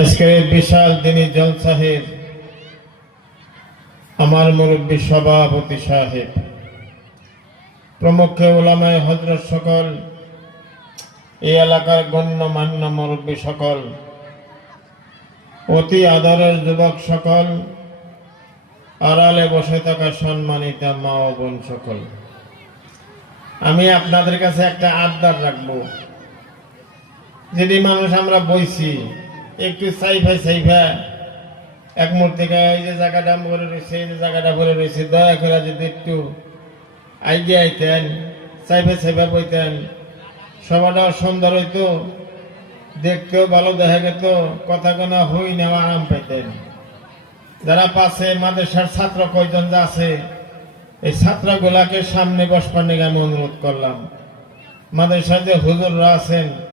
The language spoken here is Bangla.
আজকের এই বিশাল দিনী জলসাহের আমার মুরব্বী সভাপতি সাহেব, প্রমুখ ওলামায়ে হযরত সকল, এই এলাকার গণ্যমান্য মুরব্বী সকল, অতি আদরের যুবক সকল, আড়ালে বসে থাকা সম্মানিত মা ও বোন সকল, আমি আপনাদের কাছে একটা আবদার রাখবো। যদি মানুষ আমরা বইছি একটু সাইফা এক মুহূর্তে এই যে জায়গাটা ভরে রয়েছে, এই যে জায়গাটা ভরে রয়েছে, দয়া করে যদি একটু আইডিয়া আইতেন, সাইফা বইতেন, সবাটাও সুন্দর হইতো, দেখতেও ভালো দেখা যেত, কথা গোনা হই নেওয়া আরাম পাইতেন। যারা পাশে মাদ্রাসার ছাত্র কয়জন যা আছে, এই ছাত্রগুলাকে সামনে বসবার নিয়ে আমি অনুরোধ করলাম। মাদ্রাসার যে হুজুররা আছেন